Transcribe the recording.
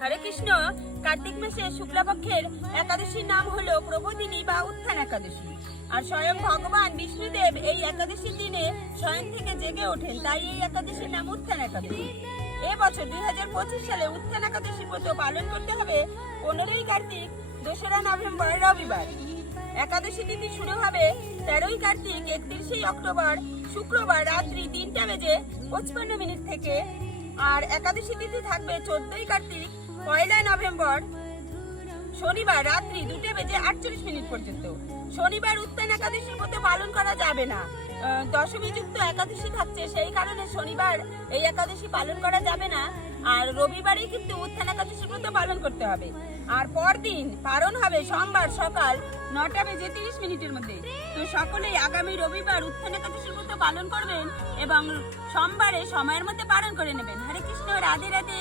হরে কৃষ্ণ। কার্তিক মাসে শুক্লাপক্ষের একাদশীর নাম হলো প্রবোধিনী বা উত্থান একাদশী। আর স্বয়ং ভগবান বিষ্ণুদেব এই একাদশীর দিনে স্বয়ং থেকে জেগে ওঠেন, তাই এই একাদশীর নাম উত্থান একাদশী। এবছর 2025 সালে উত্থান একাদশী ব্রত পালন করতে হবে 15ই কার্তিক 2রা নভেম্বর রবিবার। একাদশী তিথি শুরু হবে 13ই কার্তিক 31 অক্টোবর শুক্রবার রাত্রি 3:55 থেকে। আর একাদশী তিথি থাকবে 14ই কার্তিক 1 নভেম্বর শনিবার রাত্রি 2:48 পর্যন্ত। শনিবার উত্থান একাদশী ব্রত পালন করা যাবে না, দশমী যুক্ত একাদশী থাকছে, সেই কারণে শনিবার এই একাদশী পালন করা যাবে না। আর রবিবারে কিন্তু উত্থান একাদশী ব্রত পালন করতে হবে। আর পরদিন পালন হবে সোমবার সকাল 9:30 মধ্যে। তো সকলেই আগামী রবিবার উত্থান একাদশী ব্রত পালন করবেন এবং সোমবারে সময়ের মধ্যে পালন করে নেবেন। হরে কৃষ্ণ, রাধে রাধে।